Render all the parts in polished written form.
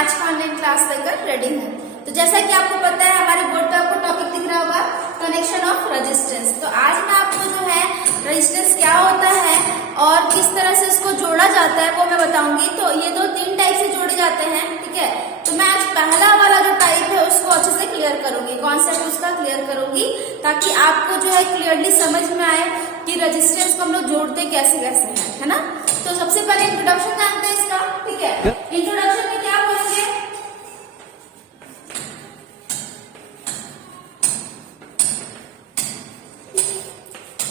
आज का online class लेकर रेडी हूँ। तो जैसा कि आपको पता है हमारे बोर्ड पे आपको टॉपिक दिख रहा होगा कनेक्शन ऑफ रेजिस्टेंस। तो आज मैं आपको जो है रेजिस्टेंस क्या होता है और किस तरह से इसको जोड़ा जाता है वो मैं बताऊंगी। तो ये दो तीन टाइप से जोड़े जाते हैं, ठीक है। तो मैं आज पहला वाला जो टाइप है उसको अच्छे से क्लियर करूंगी, कॉन्सेप्ट उसका क्लियर करूंगी, ताकि आपको जो है क्लियरली समझ में आए कि रेजिस्टेंस को हम लोग जोड़ते कैसे कैसे है ना। तो सबसे पहले इंट्रोडक्शन जानते हैं इसका, ठीक है। इंट्रोडक्शन में क्या बोलेंगे,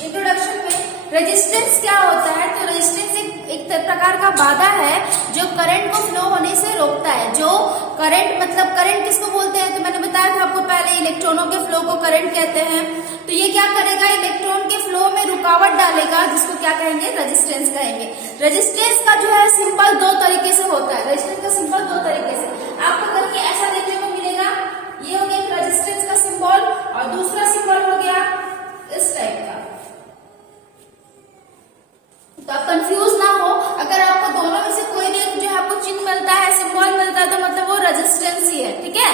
इंट्रोडक्शन में रेजिस्टेंस क्या होता है। तो रेजिस्टेंस एक प्रकार का बाधा है जो करंट को फ्लो होने से रोकता है। जो करंट मतलब करंट किसको बोलते हैं, तो मैंने बताया था आपको पहले इलेक्ट्रॉनों के फ्लो को करंट कहते हैं। तो ये क्या करेगा, इलेक्ट्रॉन के फ्लो में रुकावट डालेगा, जिसको क्या कहेंगे, रेजिस्टेंस कहेंगे। रेजिस्टेंस का जो है सिंबल दो तरीके से होता है। रेजिस्टेंस का सिंबल दो तरीके से आपको करके ऐसा देखने को मिलेगा। ये हो गया रेजिस्टेंस का सिंबल और दूसरा सिंबल हो गया इस टाइप का। तो आप कंफ्यूज ना हो, अगर आपको दोनों में से कोई नहीं जो है आपको चिन्ह मिलता है, सिंबल मिलता है, तो मतलब वो रेजिस्टेंस ही है, ठीक है।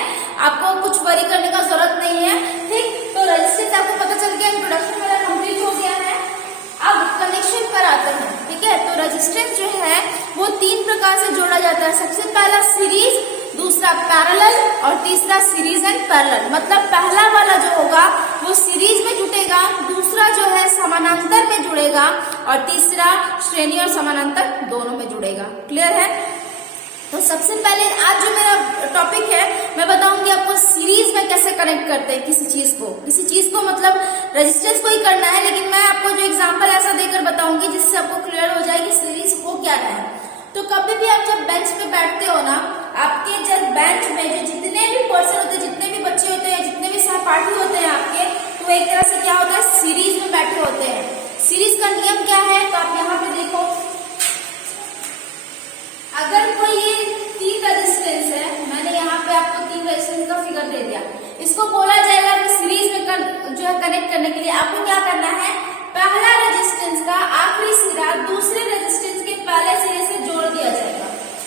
आपको कुछ वरी करने का जरूरत नहीं है, ठीक। तो रेजिस्टेंस आपको पता चल गया, इंट्रोडक्शन मेरा कंप्लीट हो गया है। अब कनेक्शन पर आते हैं, ठीक है। तो रेजिस्टेंस जो है वो तीन प्रकार से जोड़ा जाता है। सबसे पहला सीरीज, दूसरा पैरेलल और तीसरा सीरीज एंड पैरेलल। मतलब पहला वाला जो होगा वो सीरीज में जुटेगा, दूसरा जो है समानांतर में जुड़ेगा और तीसरा श्रेणी और समानांतर दोनों में जुड़ेगा। क्लियर है। तो सबसे पहले आज जो मेरा टॉपिक है मैं बताऊंगी आपको सीरीज में कैसे कनेक्ट करते हैं किसी चीज को मतलब रेजिस्टेंस को ही करना है, लेकिन मैं आपको जो एग्जांपल ऐसा देकर बताऊंगी जिससे आपको क्लियर हो जाए कि सीरीज हो क्या रहा है। तो कभी भी आप जब बेंच पे बैठते हो ना, आपके जब बेंच में जो जितने भी पर्सन होते हैं, जितने भी बच्चे होते हैं, जितने भी सहपाठी होते हैं आपके, तो एक तरह से क्या होता है, सीरीज में बैठे होते हैं। सीरीज का नियम क्या है, तो आप यहाँ पे देखो, अगर कोई ये तीन रेजिस्टेंस है, मैंने यहाँ पे आपको तीन रेजिस्टेंस का फिगर दे दिया, इसको बोला जाएगा कि सीरीज में जो है कनेक्ट करने के लिए आपको क्या करना है, पहला रेजिस्टेंस का आखिरी सिरा दूसरे रेजिस्टेंस के पहले सिरे से जोड़ दिया जाएगा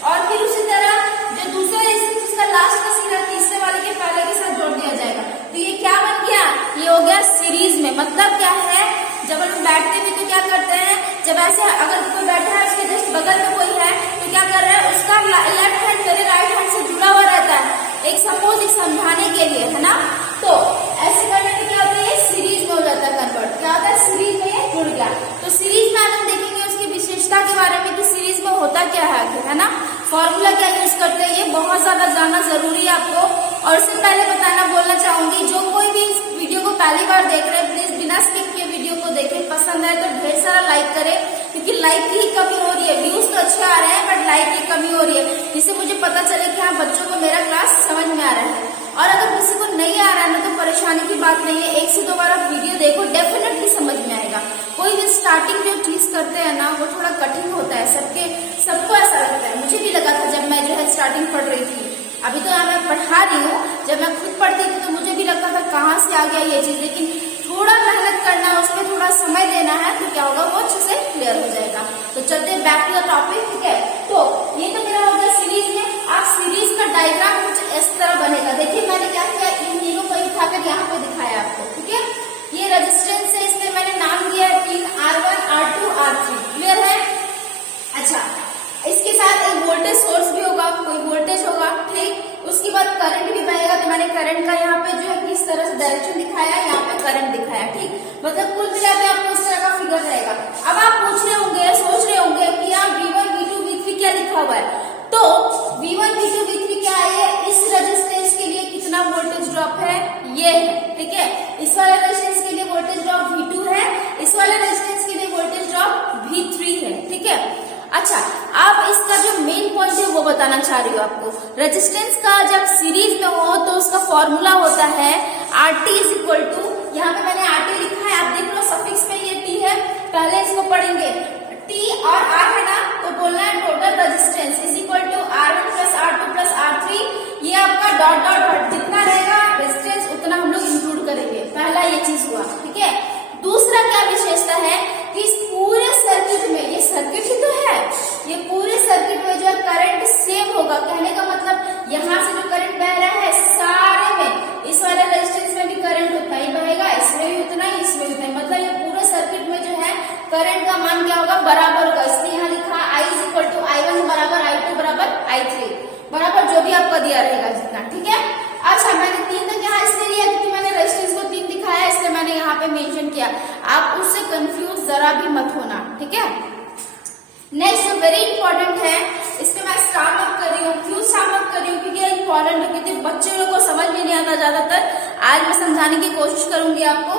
और फिर उसी तरह जो दूसरा रेजिस्टेंस का लास्ट का सिरा तीसरे वाले के पहले के साथ जोड़ दिया जाएगा। तो ये क्या बन गया, ये हो गया सीरीज में। मतलब क्या है, जब हम बैठते थे तो क्या करते हैं, जब ऐसे अगर कोई बैठा है उसके जस्ट बगल में कोई है तो क्या कर रहा है, उसका लेफ्ट हैंड मेरे राइट हैंड से जुड़ा हुआ रहता है, एक सपोज एक समझाने के लिए, है ना। तो ऐसे करने से क्या होता है, सीरीज में हो जाता है कन्वर्ट। क्या होता है, सीरीज में ये जुड़ गया। तो सीरीज में हम देखेंगे उसकी विशेषता के बारे में कि सीरीज में होता क्या है आखिर, है ना। फॉर्मूला क्या यूज करते हैं, ये बहुत ज्यादा जानना जरूरी है आपको। और इससे पहले बोलना चाहूंगी, जो कोई भी इस वीडियो को पहली बार देख रहे हैं प्लीज बिना स्किप किए वीडियो को देखें। पसंद आए तो ढेर सारा लाइक करें, क्योंकि लाइक की ही कमी हो रही है। व्यूज तो अच्छे आ रहे हैं बट लाइक की कमी हो रही है, जिससे मुझे पता चले कि हाँ बच्चों को मेरा क्लास समझ में आ रहा है। और अगर किसी को नहीं आ रहा है ना तो परेशानी की बात नहीं है, एक से दो बार आप वीडियो देखो, डेफिनेटली समझ में आएगा। कोई भी स्टार्टिंग जो चीज करते हैं ना वो थोड़ा कठिन होता है, सबको ऐसा लगता है। मुझे भी लगा था जब मैं जो है स्टार्टिंग पढ़ रही थी, अभी तो मैं पढ़ा रही हूँ, जब मैं खुद पढ़ती थी तो मुझे भी लगता था कहाँ से आ गया ये चीज। लेकिन थोड़ा मेहनत करना है, उसमें थोड़ा समय देना है, तो क्या होगा, वो अच्छे से क्लियर हो जाएगा। तो चलते हैं बैक टू द टॉपिक, ठीक है। तो ये तो मेरा हो गया सीरीज में। आप सीरीज का डायग्राम कुछ इस तरह बनेगा। देखिए मैंने क्या किया, इन तीनों को उठाकर यहाँ पे दिखाया आपको, ठीक है। ये रेजिस्टेंस है, इसमें मैंने नाम दिया है 3 R1 R2 R3। क्लियर है। अच्छा, इसके साथ एक वोल्टेज सोर्स भी होगा, कोई वोल्टेज होगा, ठीक। उसके बाद करंट भी बहेगा। तो मैंने करंट का यहाँ पे जो है किस तरह से डायरेक्शन दिखाया, यहाँ पे करंट दिखाया, ठीक। मतलब कुल मिला के आपको इस तरह का फिगर रहेगा। अब आप पूछ रहे होंगे, सोच रहे होंगे कि यहाँ V1 V2 V3 क्या लिखा हुआ है। तो V1 V2 V3 क्या है, इस रेजिस्टेंस के लिए कितना वोल्टेज ड्रॉप है, ये है, ठीक है। इस वाले रेजिस्टेंस के लिए वोल्टेज ड्रॉप V2 है, इस वाले रेजिस्टेंस के लिए वोल्टेज ड्रॉप V3 है, ठीक है। अच्छा, आप इसका जो मेन पॉइंट है वो बताना चाह रही हूँ आपको। रेजिस्टेंस का जब सीरीज में हो तो उसका फॉर्मूला होता है RT इज इक्वल टू, यहाँ पे मैंने RT लिखा है, आप देख लो सफिक्स पे ये T है, पहले इसको पढ़ेंगे। T और R है ना, तो बोलना है total resistance is equal to R1 plus R2 plus R3। ये आपका डॉट डॉट डॉट जितना रहेगा रेजिस्टेंस उतना हम लोग इंक्लूड करेंगे। पहला ये चीज हुआ, ठीक है। दूसरा क्या विशेषता है कि इस पूरे सर्किट में, ये सर्किट ही तो है, ये पूरे सर्किट में जो है करंट सेम होगा। कहने का मतलब वेरी इंपॉर्टेंट है, इस पे मैं स्टार मार्क कर रही हूँ। क्यों स्टार मार्क कर रही हूँ? क्योंकि इंपॉर्टेंट है, क्योंकि बच्चे लोगों को समझ में नहीं आता ज्यादातर। आज मैं समझाने की कोशिश करूंगी आपको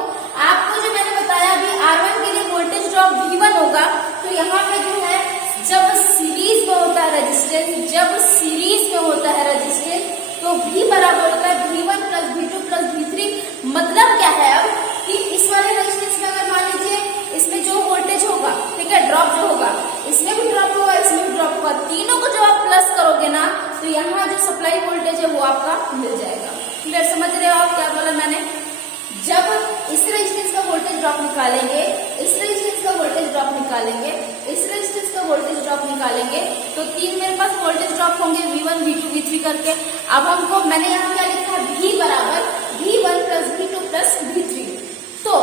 जो मैंने बताया अभी R1 के लिए वोल्टेज ड्रॉप V1 होगा। तो यहाँ पे जो है जब सीरीज में होता है रेजिस्टेंस, जब सीरीज में होता है रेजिस्टेंस तो V बराबर होता है V1 plus V2 plus V3। मतलब क्या है अब कि इस वाले रेजिस्टेंस में अगर मान लीजिए इसमें जो वोल्टेज होगा, ठीक है, ड्रॉप जो होगा, इसमें भी ड्रॉप होगा, इसमें भी ड्रॉप होगा, तीनों को जब आप प्लस करोगे ना तो यहाँ जो सप्लाई वोल्टेज है वो आपका मिल जाएगा। क्लियर? समझ रहे हो आप क्या बोला मैंने? जब इस रेजिस्टेंस का वोल्टेज ड्रॉप निकालेंगे, इस रेजिस्टेंस का वोल्टेज ड्रॉप निकालेंगे, इस रेजिस्टेंस का वोल्टेज ड्रॉप निकालेंगे तो तीन मेरे पास वोल्टेज ड्रॉप होंगे V1 V2 V3 करके। अब हमको मैंने यहाँ क्या लिखा है V बराबर V1 plus V2 plus V3। तो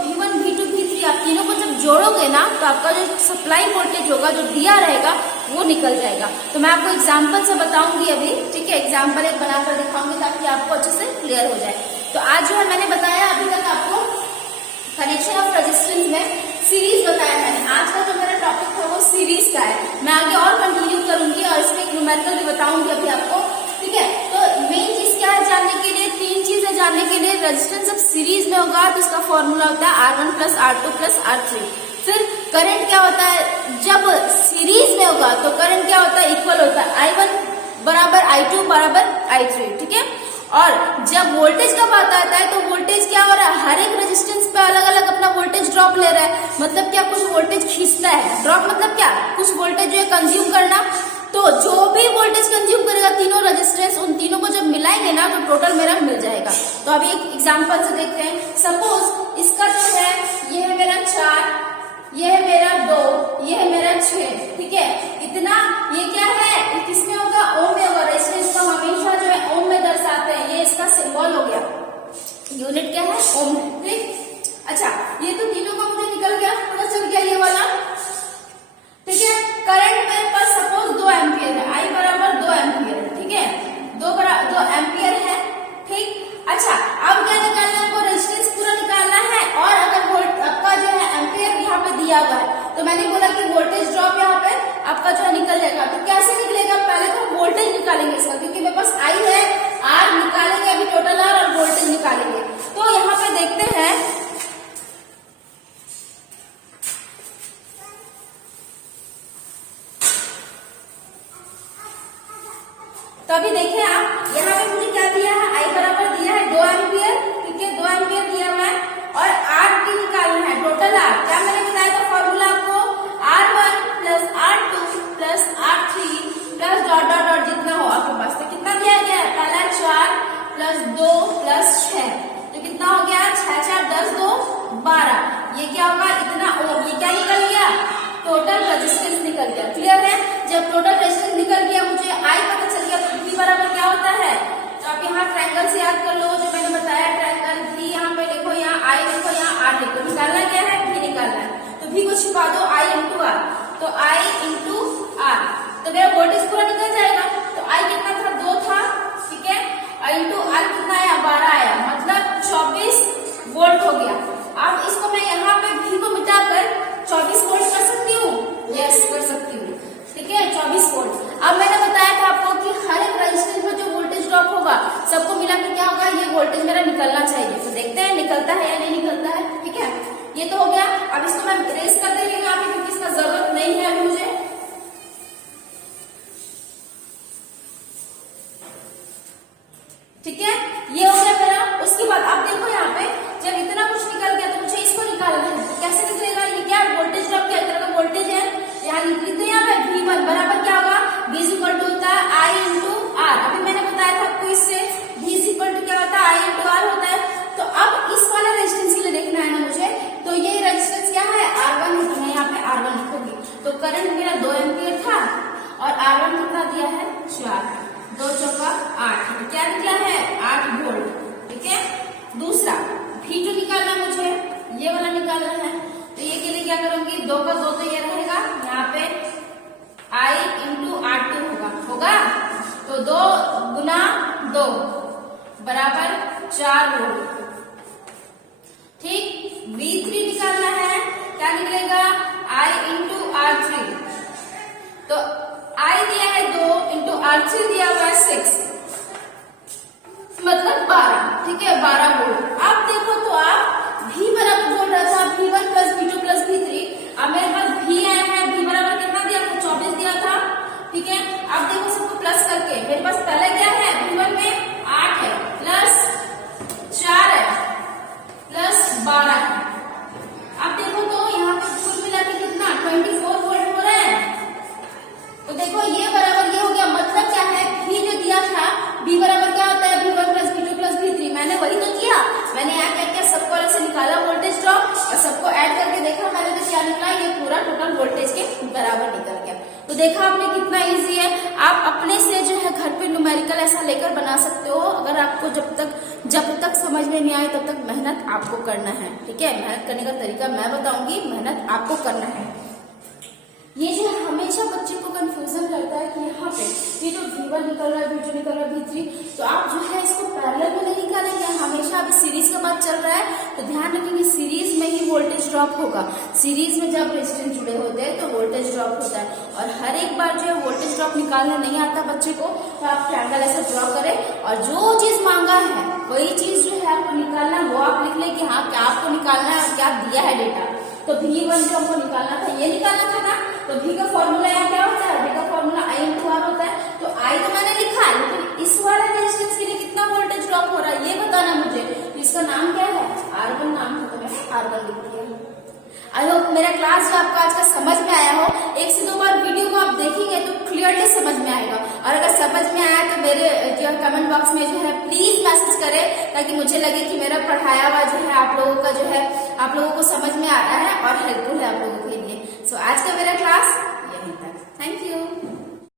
V1 V2 V3 आप तीनों को जब जोड़ोगे ना तो आपका जो सप्लाई वोल्टेज होगा जो दिया रहेगा वो निकल जाएगा। तो मैं आपको एग्जाम्पल से बताऊंगी अभी, ठीक है, एग्जाम्पल एक बनाकर दिखाऊंगी ताकि आपको अच्छे से क्लियर हो जाए। तो आज जो है मैंने बताया अभी तक आपको कनेक्शन ऑफ रेजिस्टेंस में सीरीज बताया मैंने। आज का जो मेरा टॉपिक था वो सीरीज का है। मैं आगे और कंटिन्यू करूंगी और इसमें एक न्यूमेरिकल भी बताऊंगी अभी आपको, ठीक है। तो मेन चीज क्या है जानने के लिए? तीन चीजें जानने के लिए। रेजिस्टेंस जब सीरीज में होगा तो इसका फॉर्मूला होता है R1 plus R2 plus R3। फिर करंट क्या होता है? जब सीरीज में होगा तो करंट क्या होता है? इक्वल होता है I1 बराबर I2 बराबर I3, ठीक है। और जब वोल्टेज का बात आता है तो वोल्टेज क्या हो रहा है? हर एक रेजिस्टेंस पे अलग अलग अपना वोल्टेज ड्रॉप ले रहा है। मतलब क्या? कुछ वोल्टेज खींचता है। ड्रॉप मतलब क्या? कुछ वोल्टेज जो है कंज्यूम करना। तो जो भी वोल्टेज कंज्यूम करेगा तीनों रेजिस्टेंस, उन तीनों को जब मिलाएंगे ना तो टोटल मेरा मिल जाएगा। तो अभी एक एग्जांपल से देखते हैं। सपोज इसका जो है ये है मेरा 4, ये है मेरा 2, ये है मेरा 6, ठीक है। इतना ये क्या है? ये किसमें होगा? ओम में होगा। रेजिस्टेंस को हमेशा जो है ओम में दर्शाते हैं। ये इसका सिंबल हो गया। यूनिट क्या है? ओम है, ठीक। अच्छा, ये तो तीनों का मुझे निकल गया, पता चल गया ये वाला, ठीक है। करंट मेरे पास सपोज 2 एम्पियर है, I बराबर 2 एम्पियर है, ठीक है, 2 एम्पियर है, ठीक। अच्छा, अब क्या निकालना है? आपको रेजिस्टेंस पूरा निकालना है। और अगर वोल्ट आपका जो है एम्पियर यहाँ पे दिया हुआ है तो मैंने बोला कि वोल्टेज ड्रॉप यहाँ पे आपका जो है निकल जाएगा। तो कैसे निकलेगा? पहले तो वोल्टेज निकालेंगे इसका, क्योंकि मेरे पास I है, R निकालेंगे अभी टोटल R और वोल्टेज निकालेंगे। तो यहाँ पे देखते हैं, तो अभी देखिए आप यहाँ पे मुझे क्या दिया है? I बराबर दिया है 2 एम्पियर, ठीक है, 2 एम्पियर दिया हुआ है और R की निकालना है टोटल R। क्या मैंने बताया था फॉर्मूला आपको? R1 plus R2 plus R3 plus dot dot dot जितना हो आपके पास। तो कितना दिया गया है? पहला 4 प्लस 2 प्लस 6, तो कितना हो गया? 6 4 10 2 12। ये क्या होगा? इतना ओम। ये क्या निकल गया? टोटल रेजिस्टेंस निकल गया। क्लियर है? जब टोटल रेजिस्टेंस निकल गया, मुझे I पता चल गया, तो V बराबर क्या होता है? तो आप यहाँ ट्रायंगल से याद कर लो जो मैंने बताया। ट्रायंगल V यहाँ पे लिखो, यहाँ I लिखो, यहाँ R लिखो। निकालना क्या है? V निकालना है। तो V को छिपा दो, I इंटू R। तो I इंटू R, तो मेरा वोल्टेज पूरा निकल जाएगा। तो I कितना था? 2 था, ठीक है, और इंटू R कितना आया? 12 आया, मतलब 24 वोल्ट हो गया। अब इसको मैं यहाँ पे V को मिटाकर 24 वोल्ट कर सकती हूँ? यस, कर सकती हूँ, ठीक है, 24 वोल्ट। अब मैंने बताया था आपको कि हर एक रेजिस्टेंस में जो वोल्टेज ड्रॉप होगा सबको मिला के क्या होगा? ये वोल्टेज मेरा निकलना चाहिए। तो देखते हैं निकलता है या नहीं निकलता है, ठीक है। ये तो हो गया। अब इसको मैं इरेज कर दे रही हूँ यहाँ पे, क्योंकि इसका जरूरत नहीं है अभी मुझे, ठीक है। ये हो गया मेरा। उसके बाद आप देखो यहाँ पे जब इतना कुछ निकल गया तो मुझे इसको निकालना है। तो कैसे निकलेगा? ये क्या वोल्टेज ड्रॉप? क्या तरह का वोल्टेज है? यहाँ लिख दो यहाँ पे V1 बराबर क्या होगा? V इक्वल टू होता है I इंटू R। अभी मैंने बताया था आपको इससे V इक्वल टू क्या होता है? I इंटू R होता है। तो अब इस वाले रेजिस्टेंस के लिए देखना है ना मुझे, तो ये रेजिस्टेंस क्या है? R1 है। तो मैं यहाँ पे R1 लिखूंगी। तो करंट मेरा 2 एम्पियर था और R1 कितना दिया है? 4, 2 चौका 8, क्या निकला है? 8 वोल्ट, ठीक है। दूसरा V2 निकालना मुझे, ये वाला निकालना है। तो ये के लिए क्या करूंगी? 2 का 2 तो ये रहेगा, यहाँ पे I इंटू R2 होगा। तो 2 गुना 2 बराबर 4 वोल्ट, ठीक। V3 निकालना है, क्या निकलेगा? I इंटू R3, देखा आपने कितना इजी है। आप अपने से जो है घर पे न्यूमेरिकल ऐसा लेकर बना सकते हो। अगर आपको जब तक समझ में नहीं आए तब तक मेहनत आपको करना है, ठीक है। मेहनत करने का तरीका मैं बताऊंगी, मेहनत आपको करना है। ये जो है हमेशा बच्चे को कंफ्यूजन करता है कि यहाँ पे ये जो V1 निकल रहा है, V2 निकल रहा है, V3, तो आप जो है इसको पैरेलल में नहीं निकालेंगे। हमेशा अभी सीरीज का बात चल रहा है तो ध्यान रखेंगे सीरीज में ही वोल्टेज ड्रॉप होगा। सीरीज में जब रेजिस्टेंस जुड़े होते हैं तो वोल्टेज ड्रॉप होता है। और हर एक बार जो है वोल्टेज ड्रॉप निकालना नहीं आता बच्चे को, तो आप ट्रायंगल ऐसे ड्रॉ करें और जो चीज मांगा है वही चीज जो है आपको निकालना है, वो आप लिख ले कि हाँ क्या आपको निकालना है, क्या दिया है डेटा। तो V1 जो हमको निकालना था, ये निकालना था ना, तो V का फॉर्मूला यहाँ क्या होता है, V का फॉर्मूला I/R होता है। तो I तो मैंने लिखा, लेकिन इस वाले रेजिस्टेंस के लिए कितना वोल्टेज ड्रॉप हो रहा है ये बताना मुझे। तो इसका नाम क्या है, R1 नाम है, तो मैंने R1 लिख दिया। आई होप मेरा क्लास जो आपका आज का समझ में आया हो। 1 से 2 बार वीडियो को आप देखेंगे तो क्लियरली समझ में आएगा। और अगर समझ में आया तो मेरे जो कमेंट बॉक्स में जो है प्लीज मैसेज करें, ताकि मुझे लगे कि मेरा पढ़ाया हुआ जो है आप लोगों का जो है आप लोगों को समझ में आ रहा है और हेल्पफुल है आप लोगों के लिए। सो आज का मेरा क्लास यहीं तक। Thank you.